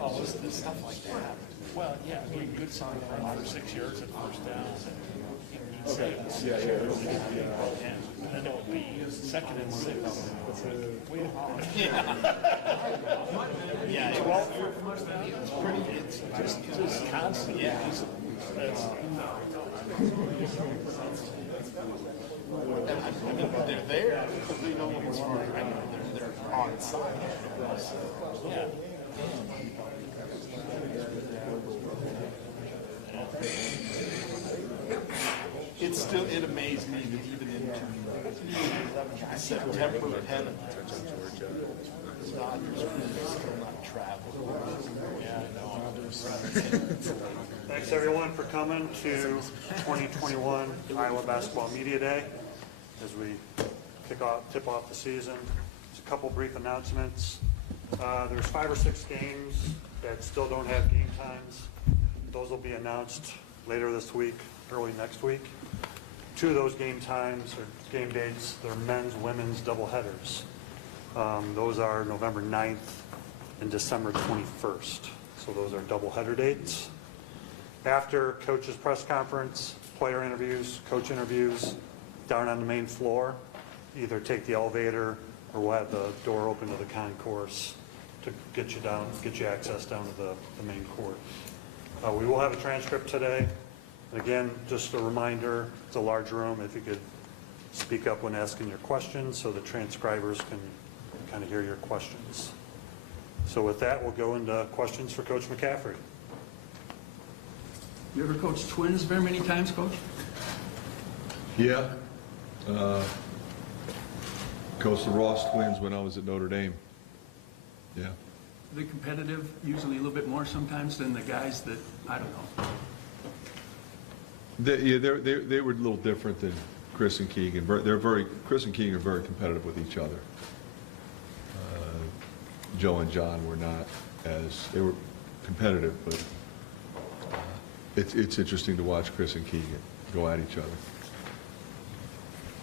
Oh, this stuff like that. Well, yeah, doing good something for 5 or 6 yards at first down. He'd say it was 6 yards, and then it would be 2nd and 6. Way to hard. Yeah. 12 for first down. It's pretty. It's just constant. Yeah. They're there because they know as far as I know they're on side. Yeah. It amazed me that even into September 10th, the Dodgers are still not traveling. Yeah, I know. Thanks everyone for coming to 2021 Iowa Basketball Media Day as we tip off the season. Just a couple brief announcements. There's 5 or 6 games that still don't have game times. Those will be announced later this week, early next week. 2 of those game times or game dates, they're men's, women's doubleheaders. Those are November 9th and December 21st. So those are doubleheader dates. After coach's press conference, player interviews, coach interviews, down on the main floor, either take the elevator or we'll have the door open to the concourse to get you access down to the main court. We will have a transcript today. And again, just a reminder, it's a large room. If you could speak up when asking your questions so the transcribers can kind of hear your questions. So with that, we'll go into questions for Coach McCaffrey. You ever coached twins very many times, Coach? Yeah. Coached the Ross twins when I was at Notre Dame. Yeah. Are they competitive, usually a little bit more sometimes than the guys that, I don't know. They were a little different than Chris and Keegan. Chris and Keegan are very competitive with each other. Joe and John were not they were competitive, but it's interesting to watch Chris and Keegan go at each other.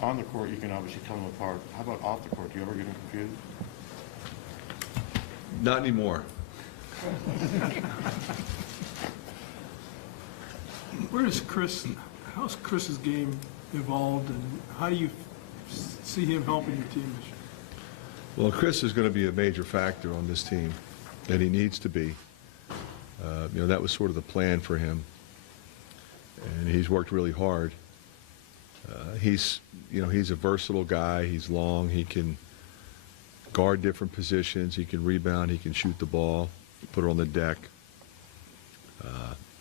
On the court, you can obviously tell them apart. How about off the court? Do you ever get them confused? Not anymore. How's Chris's game evolved, and how do you see him helping your team this year? Well, Chris is going to be a major factor on this team, and he needs to be. That was sort of the plan for him, and he's worked really hard. He's a versatile guy. He's long. He can guard different positions. He can rebound. He can shoot the ball, put it on the deck.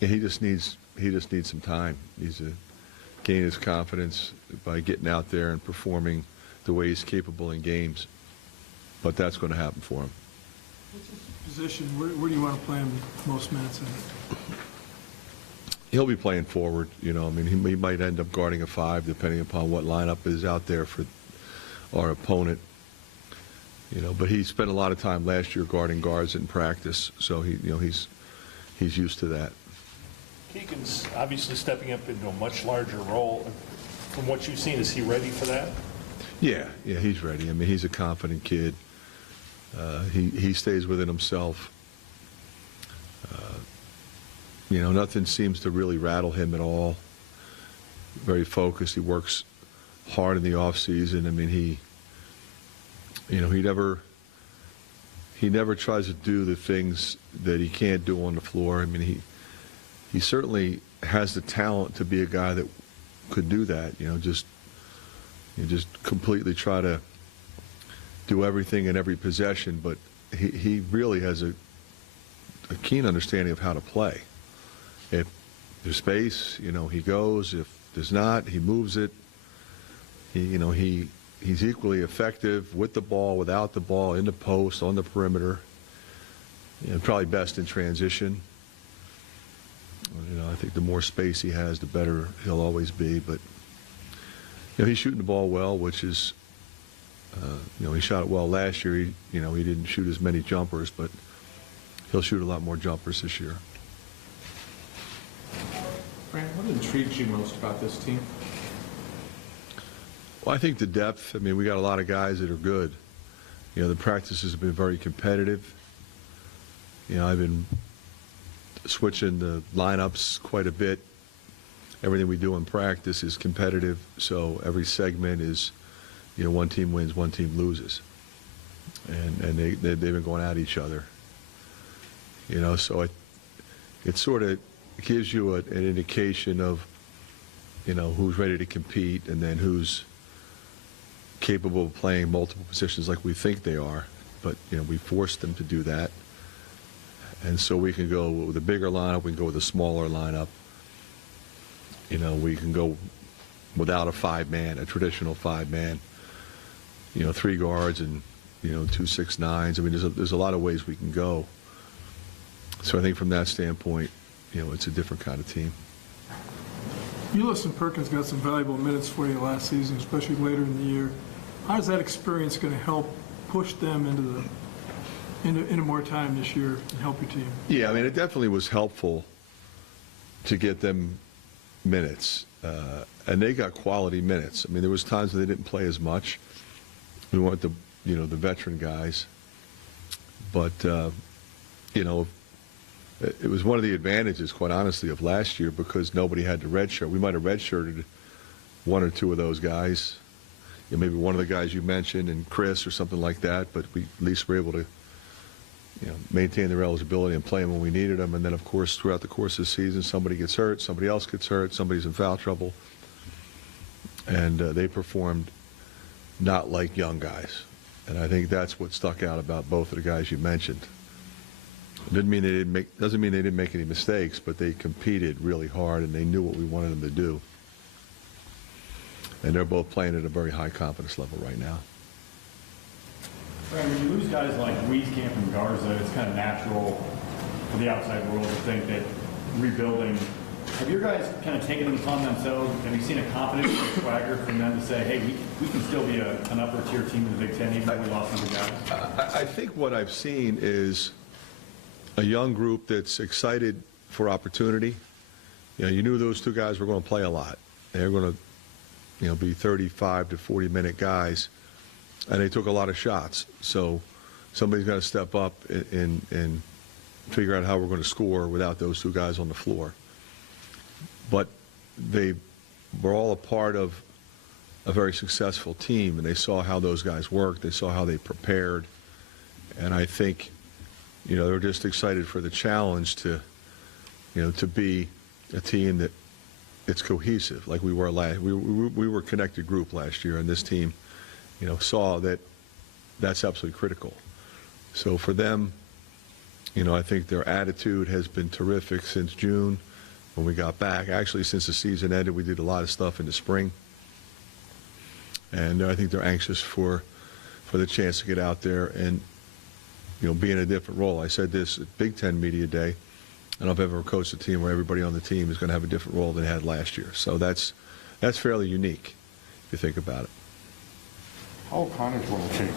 He just needs some time. He's gain his confidence by getting out there and performing the way he's capable in games. But that's going to happen for him. What's his position? Where do you want to play him most minutes in? He'll be playing forward. He might end up guarding a 5 depending upon what lineup is out there for our opponent. But he spent a lot of time last year guarding guards in practice, so he's used to that. Keegan's obviously stepping up into a much larger role. From what you've seen, is he ready for that? Yeah, he's ready. He's a confident kid. He stays within himself. Nothing seems to really rattle him at all. Very focused. He works hard in the off season. He never tries to do the things that he can't do on the floor. He certainly has the talent to be a guy that could do that. Just completely try to do everything in every possession, but he really has a keen understanding of how to play. If there's space, he goes. If there's not, he moves it. He's equally effective with the ball, without the ball, in the post, on the perimeter. Probably best in transition. I think the more space he has, the better he'll always be. But he's shooting the ball well, which is, he shot it well last year. He didn't shoot as many jumpers, but he'll shoot a lot more jumpers this year. Frank, what intrigues you most about this team? Well, I think the depth. We got a lot of guys that are good. The practices have been very competitive. I've been switching the lineups quite a bit. Everything we do in practice is competitive, so every segment is, one team wins, one team loses. And they've been going at each other. So it sort of gives you an indication of, who's ready to compete and then who's capable of playing multiple positions like we think they are. But, we force them to do that. And so we can go with a bigger lineup, we can go with a smaller lineup. We can go without a 5-man, a traditional 5-man, 3 guards and, 2 6-9s. I mean, there's a lot of ways we can go. So I think from that standpoint, it's a different kind of team. Ulis and Perkins got some valuable minutes for you last season, especially later in the year. How's that experience going to help push them into more time this year and help your team? Yeah, I mean, it definitely was helpful to get them minutes, and they got quality minutes. I mean, there was times when they didn't play as much. We weren't the veteran guys, but it was one of the advantages, quite honestly, of last year because nobody had to redshirt. We might have redshirted 1 or 2 of those guys, maybe one of the guys you mentioned and Chris or something like that, but we at least were able to maintain their eligibility and play them when we needed them. And then, of course, throughout the course of the season, somebody gets hurt, somebody else gets hurt, somebody's in foul trouble. And they performed not like young guys. And I think that's what stuck out about both of the guys you mentioned. Doesn't mean they didn't make any mistakes, but they competed really hard and they knew what we wanted them to do. And they're both playing at a very high confidence level right now. Right, when you lose guys like Wieskamp and Garza, it's kind of natural for the outside world to think that rebuilding. Have your guys kind of taken it upon themselves? Have you seen a confidence or a swagger from them to say, hey, we can still be an upper tier team in the Big Ten even though we lost some guys? I think what I've seen is a young group that's excited for opportunity. You knew those 2 guys were going to play a lot. They're going to, be 35 to 40-minute guys, and they took a lot of shots. So somebody's got to step up and figure out how we're going to score without those 2 guys on the floor. But they were all a part of a very successful team, and they saw how those guys worked. They saw how they prepared, and I think, they were just excited for the challenge to be a team that it's cohesive like we were last. We were a connected group last year, and this team, saw that that's absolutely critical. So for them, I think their attitude has been terrific since June when we got back. Actually, since the season ended, we did a lot of stuff in the spring, and I think they're anxious for the chance to get out there and be in a different role. I said this at Big Ten Media Day. I don't know if I've ever coached a team where everybody on the team is going to have a different role than they had last year. So that's fairly unique if you think about it. How will Connor's role change?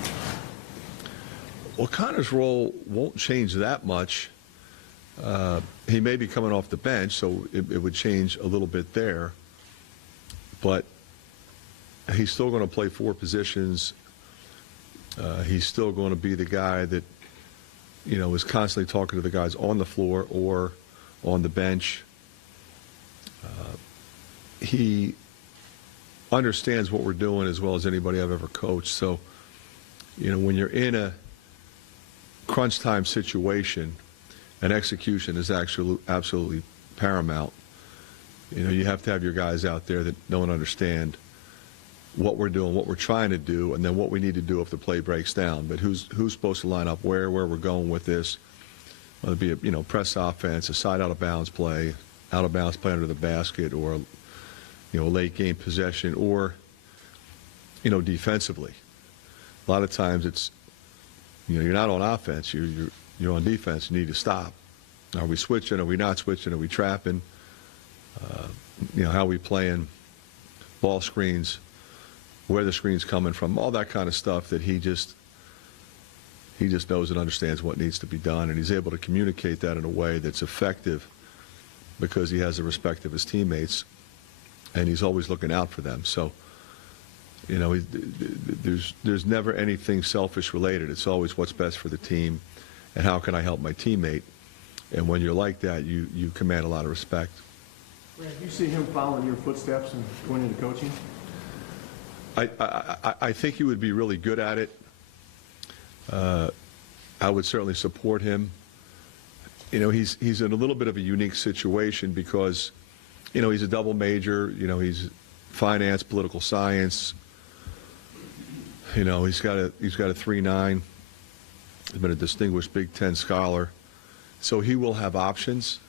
Well, Connor's role won't change that much. He may be coming off the bench, so it would change a little bit there. But he's still going to play 4 positions. He's still going to be the guy that is constantly talking to the guys on the floor or on the bench. He understands what we're doing as well as anybody I've ever coached. So, when you're in a crunch time situation, and execution is actually absolutely paramount. You have to have your guys out there that don't understand what we're doing, what we're trying to do, and then what we need to do if the play breaks down. But who's supposed to line up where we're going with this, whether it be a press offense, a side out of bounds play under the basket, or a late game possession, or defensively. A lot of times it's you're not on offense, you're on defense. You need to stop. Are we switching? Are we not switching? Are we trapping? How are we playing ball screens? Where the screen's coming from, all that kind of stuff that he just knows and understands what needs to be done, and he's able to communicate that in a way that's effective because he has the respect of his teammates, and he's always looking out for them. So, there's never anything selfish related. It's always what's best for the team, and how can I help my teammate. And when you're like that, you command a lot of respect. Brad, do you see him following your footsteps and going into coaching? I think he would be really good at it. I would certainly support him. You know, he's in a little bit of a unique situation because, you know, he's a double major. You know, he's finance, political science. You know, he's got a 3.9. He's been a distinguished Big Ten scholar. So he will have options.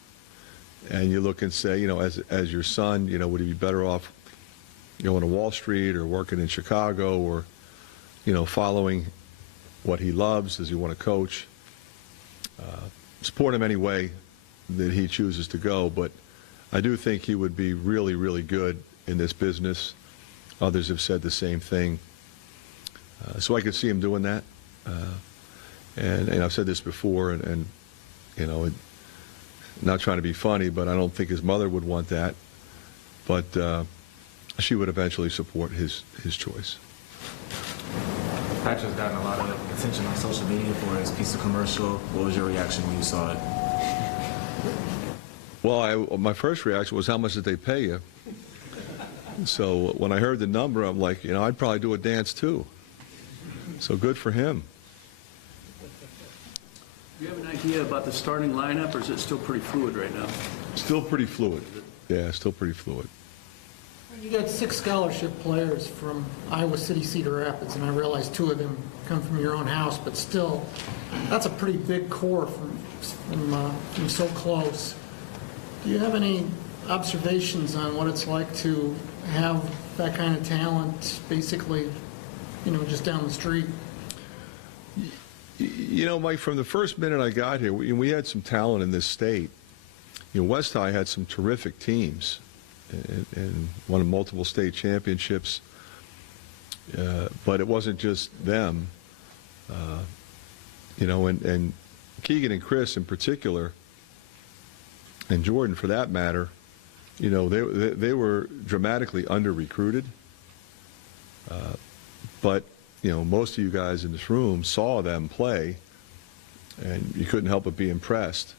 And you look and say, you know, as your son, you know, would he be better off going to Wall Street or working in Chicago or, you know, following what he loves? Does he want to coach? Support him any way that he chooses to go. But I do think he would be really, really good in this business. Others have said the same thing. So I could see him doing that. And I've said this before, and you know, not trying to be funny, but I don't think his mother would want that. But she would eventually support his choice. Patrick's gotten a lot of attention on social media for his piece of commercial. What was your reaction when you saw it? Well, my first reaction was, how much did they pay you? So when I heard the number, I'm like, you know, I'd probably do a dance too. So good for him. Do you have an idea about the starting lineup, or is it still pretty fluid right now? Still pretty fluid. Yeah, still pretty fluid. You got 6 scholarship players from Iowa City, Cedar Rapids, and I realize 2 of them come from your own house, but still, that's a pretty big core from so close. Do you have any observations on what it's like to have that kind of talent, basically, you know, just down the street? You know, Mike, from the first minute I got here, we had some talent in this state. You know, West High had some terrific teams and won multiple state championships. But it wasn't just them. You know, and Keegan and Chris in particular, and Jordan for that matter, you know, they were dramatically under-recruited. But, you know, most of you guys in this room saw them play, and you couldn't help but be impressed.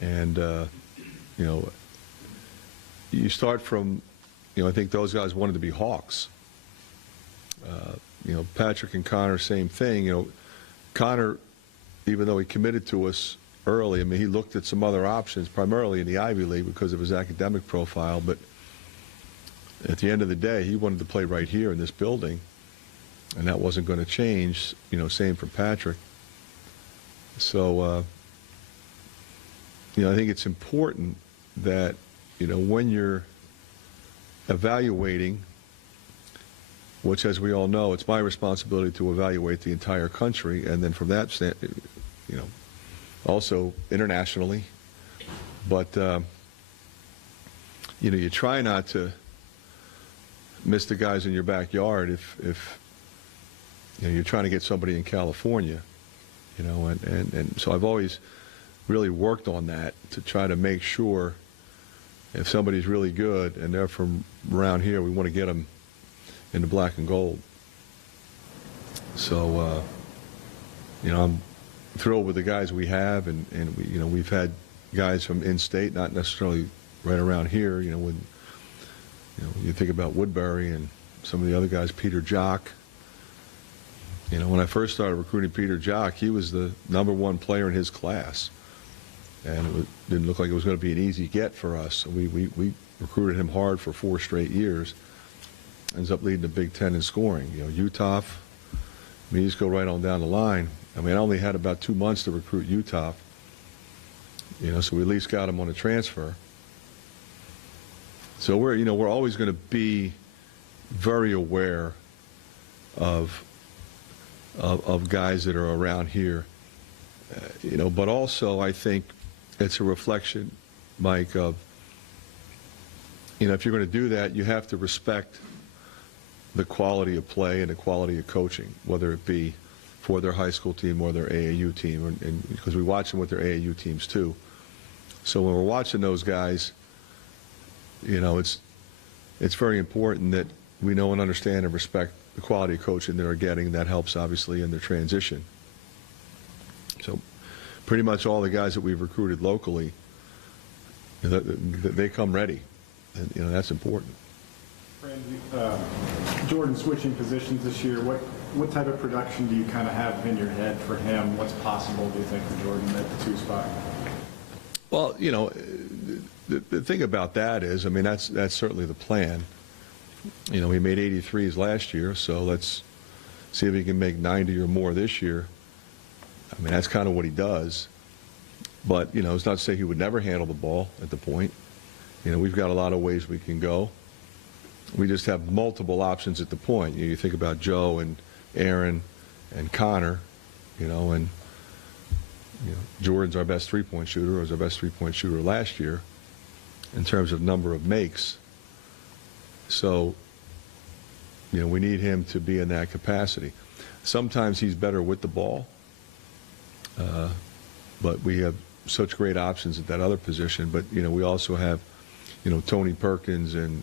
And, you know, you start from, you know, I think those guys wanted to be Hawks. You know, Patrick and Connor, same thing. You know, Connor, even though he committed to us early, I mean, he looked at some other options, primarily in the Ivy League because of his academic profile, but at the end of the day, he wanted to play right here in this building, and that wasn't going to change. You know, same for Patrick. So, you know, I think it's important that, you know, when you're evaluating, which, as we all know, it's my responsibility to evaluate the entire country, and then from that standpoint, you know, also internationally. But, you know, you try not to miss the guys in your backyard if you know, you're trying to get somebody in California, you know, and so I've always really worked on that to try to make sure if somebody's really good and they're from around here, we want to get them in the black and gold. So, you know, I'm thrilled with the guys we have, and we, you know, we've had guys from in-state, not necessarily right around here. You know, when you think about Woodbury and some of the other guys, Peter Jock. You know, when I first started recruiting Peter Jock, he was the #1 player in his class, and it didn't look like it was going to be an easy get for us. So we recruited him hard for 4 straight years. Ends up leading the Big Ten in scoring. You know, Utah. I mean, you just go right on down the line. I mean, I only had about 2 months to recruit Utah. You know, so we at least got him on a transfer. So we're always going to be very aware of guys that are around here. You know, but also I think it's a reflection, Mike, of, you know, if you're going to do that, you have to respect the quality of play and the quality of coaching, whether it be for their high school team or their AAU team, and because we watch them with their AAU teams too. So when we're watching those guys, you know, it's very important that we know and understand and respect the quality of coaching they're getting. That helps, obviously, in their transition. So pretty much all the guys that we've recruited locally, they come ready, and that's important. Brandon, Jordan switching positions this year, what type of production do you kind of have in your head for him? What's possible, do you think, for Jordan at the 2 spot? Well, the thing about that is, I mean, that's certainly the plan. He made 83s last year, so let's see if he can make 90 or more this year. I mean, that's kind of what he does. But, it's not to say he would never handle the ball at the point. We've got a lot of ways we can go. We just have multiple options at the point. You think about Joe and Aaron and Connor, and Jordan's our best three-point shooter, or was our best three-point shooter last year in terms of number of makes. So, we need him to be in that capacity. Sometimes he's better with the ball, but we have such great options at that other position. But, we also have, Tony Perkins and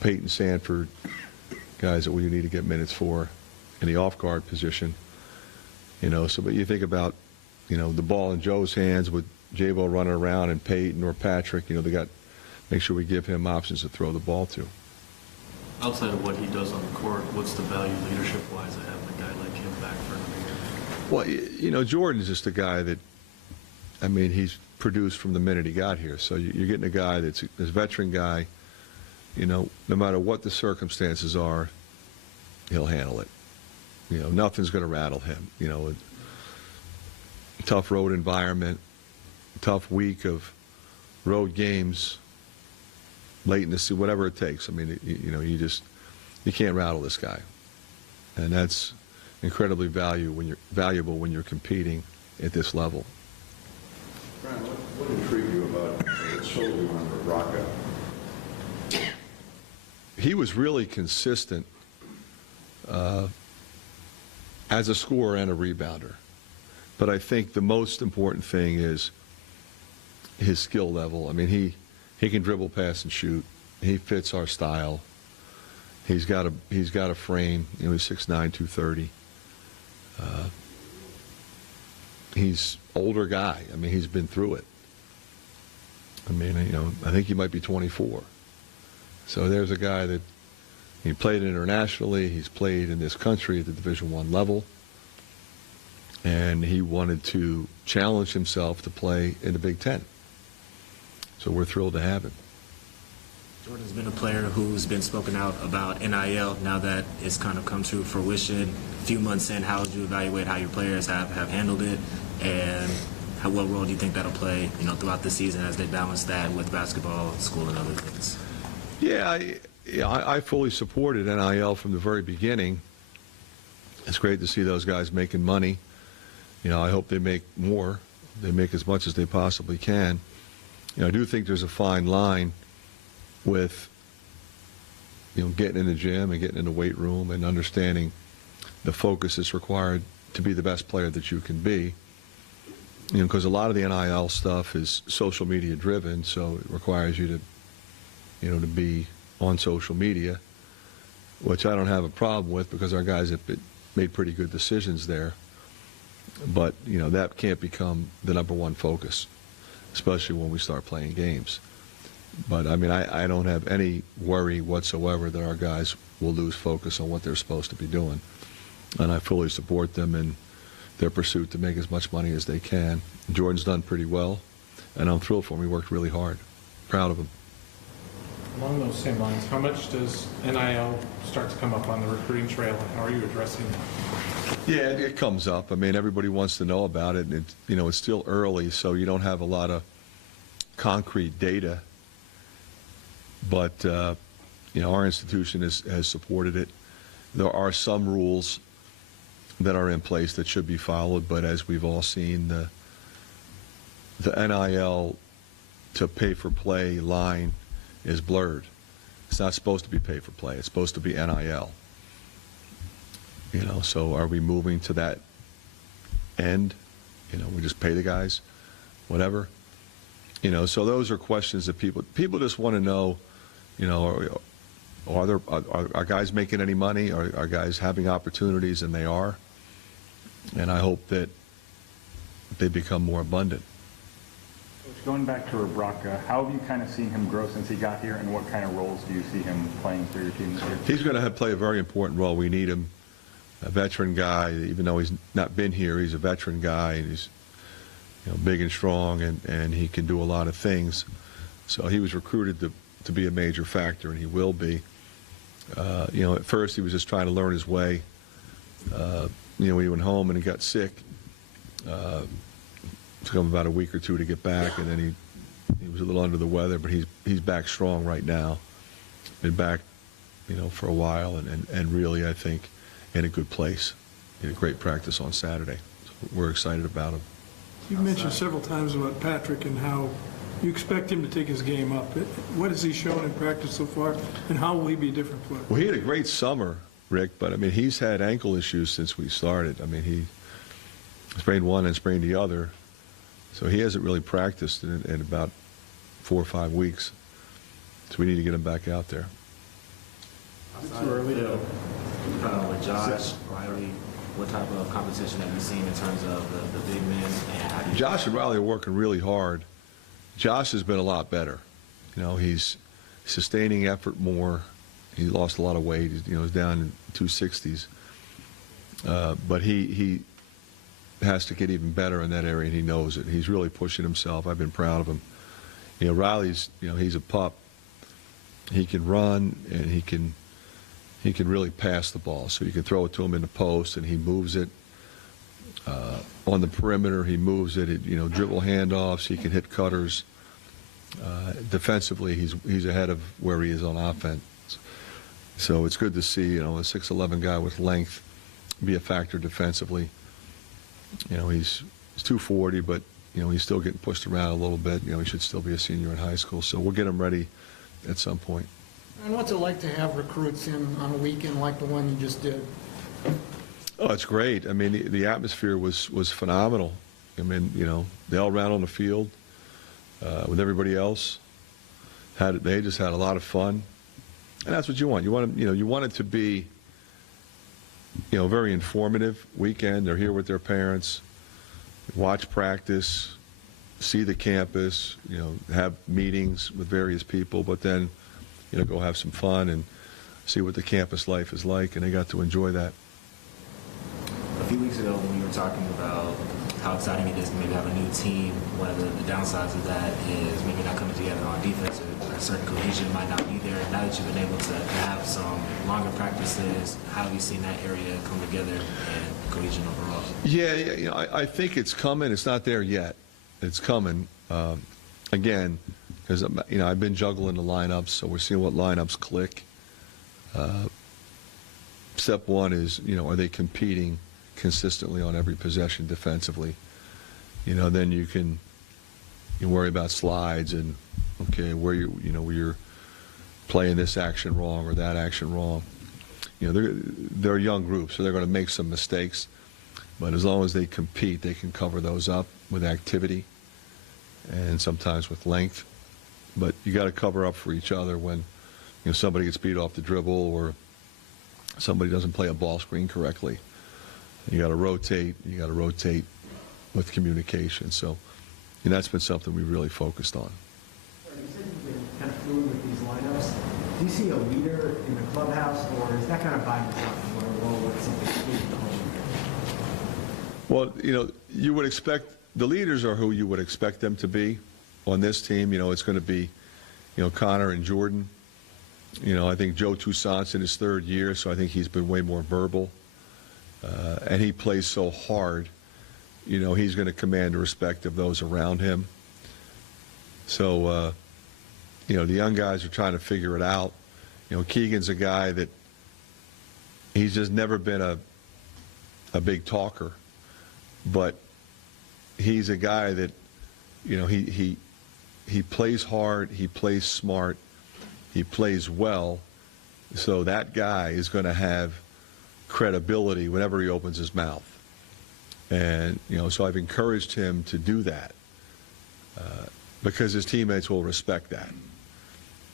Peyton Sanford, guys that we need to get minutes for in the off-guard position. But you think about, the ball in Joe's hands with J-Bo running around and Peyton or Patrick, they got make sure we give him options to throw the ball to. Outside of what he does on the court, what's the value leadership-wise of having a guy like him back for another year? Well, Jordan's just a guy that, I mean, he's produced from the minute he got here. So you're getting a guy that's a veteran guy, no matter what the circumstances are, he'll handle it. Nothing's going to rattle him. A tough road environment, tough week of road games, late in the season, whatever it takes. I mean, you can't rattle this guy. And that's incredibly valuable when you're competing at this level. Brian, what intrigued you about solely on Rocco? He was really consistent as a scorer and a rebounder. But I think the most important thing is his skill level. I mean, he can dribble, pass, and shoot. He fits our style. He's got a frame. He's 6'9", 230. He's older guy. I mean, he's been through it. I mean, I think he might be 24. So there's a guy that he played internationally. He's played in this country at the Division I level. And he wanted to challenge himself to play in the Big Ten. So we're thrilled to have him. Jordan's been a player who's been spoken out about NIL now that it's kind of come to fruition. A few months in, how would you evaluate how your players have handled it, and what role do you think that'll play, throughout the season as they balance that with basketball, school, and other things? Yeah, I fully supported NIL from the very beginning. It's great to see those guys making money. I hope they make more. They make as much as they possibly can. I do think there's a fine line with, getting in the gym and getting in the weight room and understanding the focus that's required to be the best player that you can be. Because a lot of the NIL stuff is social media driven, so it requires you to, to be on social media, which I don't have a problem with because our guys have made pretty good decisions there. But, that can't become the number one focus, especially when we start playing games. But, I mean, I don't have any worry whatsoever that our guys will lose focus on what they're supposed to be doing. And I fully support them in their pursuit to make as much money as they can. Jordan's done pretty well, and I'm thrilled for him. He worked really hard. Proud of him. Along those same lines, how much does NIL start to come up on the recruiting trail, and how are you addressing that? Yeah, it comes up. I mean, everybody wants to know about it. And it's still early, so you don't have a lot of concrete data. But, our institution has supported it. There are some rules that are in place that should be followed, but as we've all seen, the NIL to pay-for-play line is blurred. It's not supposed to be pay-for-play. It's supposed to be NIL. So are we moving to that end? We just pay the guys, whatever. So those are questions that people just want to know, are guys making any money? Are guys having opportunities? And they are. And I hope that, they become more abundant. Going back to Rebraka, how have you kind of seen him grow since he got here, and what kind of roles do you see him playing for your team this year? He's going to play a very important role. We need him, a veteran guy. Even though he's not been here, he's a veteran guy, and he's big and strong, and he can do a lot of things. So he was recruited to be a major factor, and he will be. At first he was just trying to learn his way. When he went home and he got sick, it took him about a week or two to get back, and then he was a little under the weather, but he's back strong right now. Been back, for a while, and really, I think, in a good place. He had a great practice on Saturday. So we're excited about him. You mentioned several times about Patrick and how you expect him to take his game up. What has he shown in practice so far, and how will he be a different player? Well, he had a great summer, Rick, but, he's had ankle issues since we started. He sprained one and sprained the other, so he hasn't really practiced in about 4 or 5 weeks. So we need to get him back out there. Too early to with Josh, Riley, what type of competition have you seen in terms of the big men? And how do you Josh and Riley are working really hard. Josh has been a lot better. He's sustaining effort more. He lost a lot of weight. He's down in 260s. But he has to get even better in that area, and he knows it. He's really pushing himself. I've been proud of him. Riley's, he's a pup. He can run, and he can really pass the ball. So you can throw it to him in the post, and he moves it. On the perimeter, he moves it. Dribble handoffs. He can hit cutters. Defensively, he's ahead of where he is on offense. So it's good to see, a 6'11" guy with length be a factor defensively. He's 240, but he's still getting pushed around a little bit. He should still be a senior in high school. So we'll get him ready at some point. And what's it like to have recruits in on a weekend like the one you just did? Oh, it's great. The atmosphere was phenomenal. They all ran on the field with everybody else. They just had a lot of fun, and that's what you want. You want it to be, very informative weekend. They're here with their parents, watch practice, see the campus, have meetings with various people, but then, go have some fun and see what the campus life is like, and they got to enjoy that. A few weeks ago when we were talking about how exciting it is to maybe have a new team, one of the downsides of that is maybe not coming together on defense, or a certain cohesion might not be there. Now that you've been able to have some longer practices, how have you seen that area come together and cohesion overall? Yeah, I think it's coming. It's not there yet. It's coming. Again, because I've been juggling the lineups, so we're seeing what lineups click. Step one is, are they competing consistently on every possession defensively? Then you worry about slides and, okay, where you're playing this action wrong or that action wrong. They're a young group, so they're going to make some mistakes, but as long as they compete, they can cover those up with activity and sometimes with length. But you got to cover up for each other when somebody gets beat off the dribble or somebody doesn't play a ball screen correctly. You got to rotate. You got to rotate with communication. So, that's been something we really focused on. You said you've been kind of fluid with these lineups. Do you see a leader in the clubhouse, or is that kind of by yourself? Well, you would expect the leaders are who you would expect them to be on this team. It's going to be, Connor and Jordan. I think Joe Toussaint's in his 3rd year, so I think he's been way more verbal. And he plays so hard, he's going to command the respect of those around him. So, the young guys are trying to figure it out. Keegan's a guy that he's just never been a big talker, but he's a guy that, he plays hard, he plays smart, he plays well, so that guy is going to have credibility whenever he opens his mouth. And, so I've encouraged him to do that because his teammates will respect that.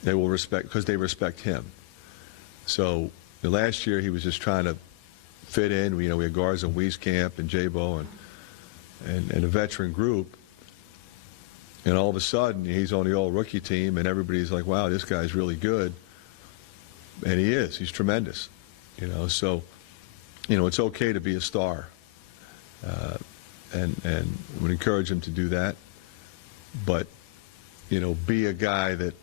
They will respect, because they respect him. So last year he was just trying to fit in. We had Garza and Wieskamp and Jabo, and and a veteran group, and all of a sudden he's on the all-rookie team, and everybody's like, wow, this guy's really good. And he is. He's tremendous. So, it's okay to be a star. And would encourage him to do that. But, be a guy that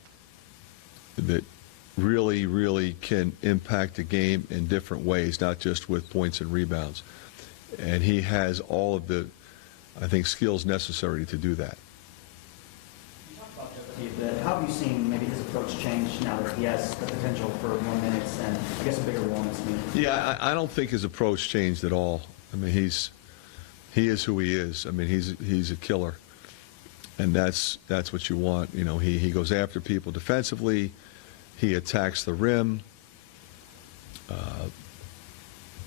really, really can impact the game in different ways, not just with points and rebounds. And he has all of the, I think, skills necessary to do that. You talked about Joe a bit. How have you seen maybe his approach change now that he has the potential for more minutes and, I guess, a bigger role in this team? Yeah, I don't think his approach changed at all. I mean, he is who he is. I mean, he's a killer, and that's what you want. He goes after people defensively. He attacks the rim.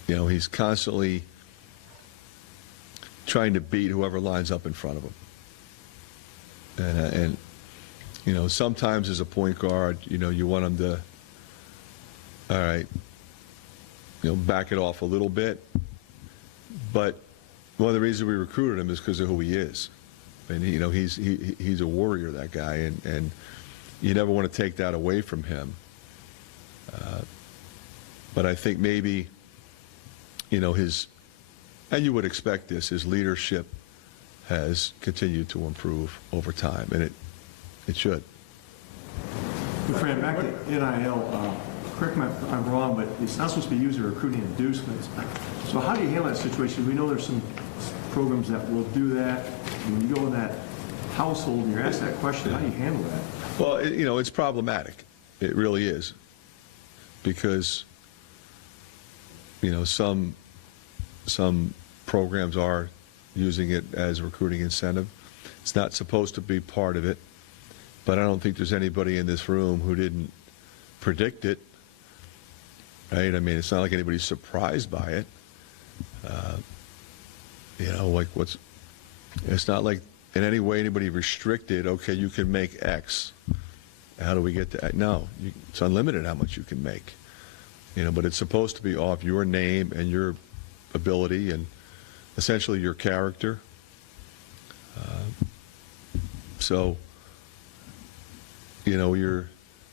He's constantly trying to beat whoever lines up in front of him. And sometimes as a point guard, you want him to, all right, back it off a little bit. But one of the reasons we recruited him is because of who he is. And he's a warrior, that guy, and you never want to take that away from him. But I think maybe, and you would expect this, his leadership has continued to improve over time, and it should. Fran, back to NIL, correct me if I'm wrong, but it's not supposed to be used as recruiting inducements. So how do you handle that situation? We know there's some programs that will do that. When you go in that household and you're asked that question, how do you handle that? Well, it's problematic. It really is. Because, some programs are using it as a recruiting incentive. It's not supposed to be part of it. But I don't think there's anybody in this room who didn't predict it. Right? I mean, it's not like anybody's surprised by it. It's not like in any way anybody restricted, okay, you can make X. How do we get to X? No, it's unlimited how much you can make. But it's supposed to be off your name and your ability and essentially your character. You're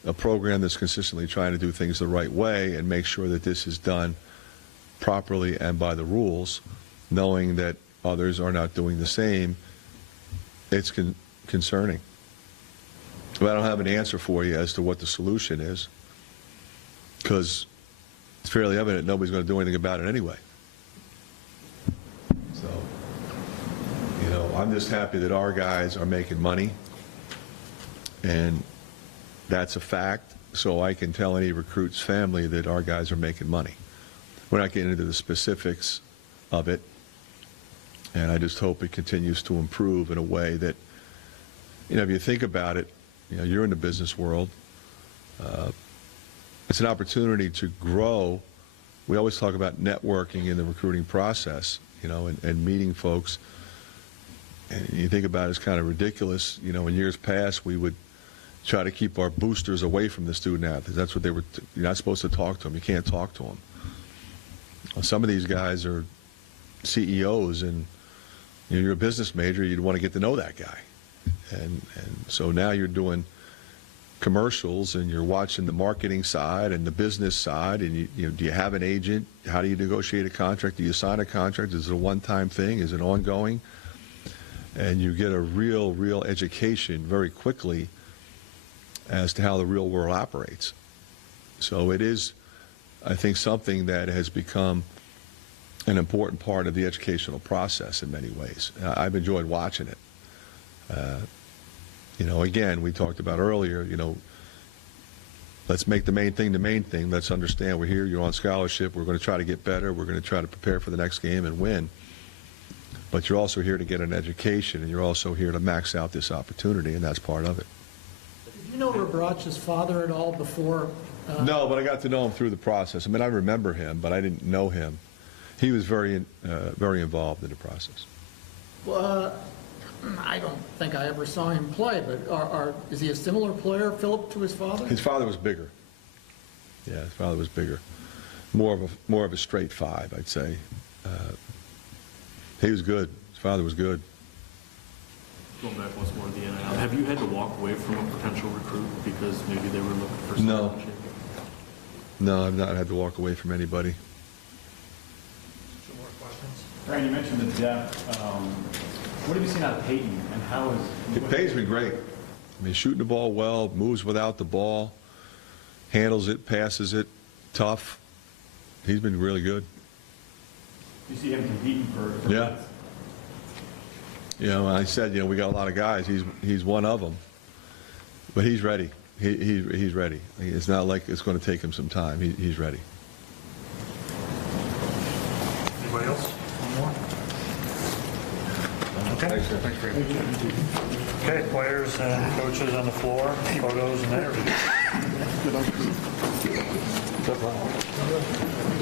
a program that's consistently trying to do things the right way and make sure that this is done properly and by the rules, knowing that others are not doing the same. It's concerning. But I don't have an answer for you as to what the solution is, because it's fairly evident nobody's going to do anything about it anyway. So, I'm just happy that our guys are making money, and that's a fact, so I can tell any recruit's family that our guys are making money. We're not getting into the specifics of it, and I just hope it continues to improve in a way that, if you think about it, you're in the business world. It's an opportunity to grow. We always talk about networking in the recruiting process, and meeting folks. And you think about it, it's kind of ridiculous. In years past, we would try to keep our boosters away from the student athletes. That's what they were. You're not supposed to talk to them. You can't talk to them. Well, some of these guys are CEOs, and you're a business major. You'd want to get to know that guy, and so now you're doing commercials, and you're watching the marketing side and the business side, and do you have an agent? How do you negotiate a contract? Do you sign a contract? Is it a one-time thing? Is it ongoing? And you get a real education very quickly as to how the real world operates. So it is, I think, something that has become an important part of the educational process in many ways. I've enjoyed watching it. Again, we talked about earlier, let's make the main thing. Let's understand we're here, you're on scholarship, we're going to try to get better, we're going to try to prepare for the next game and win. But you're also here to get an education, and you're also here to max out this opportunity, and that's part of it. Did you know Rebrach's father at all before? No, but I got to know him through the process. I mean, I remember him, but I didn't know him. He was very involved in the process. Well, I don't think I ever saw him play, but is he a similar player, Philip, to his father? His father was bigger. Yeah, his father was bigger. More of a straight five, I'd say. He was good. His father was good. Going back once more to the NIL, have you had to walk away from a potential recruit because maybe they were looking for some No. scholarship? No, I've not had to walk away from anybody. Two more questions. Brian, you mentioned the depth. What have you seen out of Peyton, and how is... Payne's been great. I mean, shooting the ball well, moves without the ball, handles it, passes it, tough. He's been really good. You see him competing for Yeah. You know, I said, we got a lot of guys. He's one of them. But he's ready. He's ready. It's not like it's going to take him some time. He's ready. Anybody else? One more? Okay. Thanks, sir. Thanks very much. Okay, players and coaches on the floor, photos and interviews.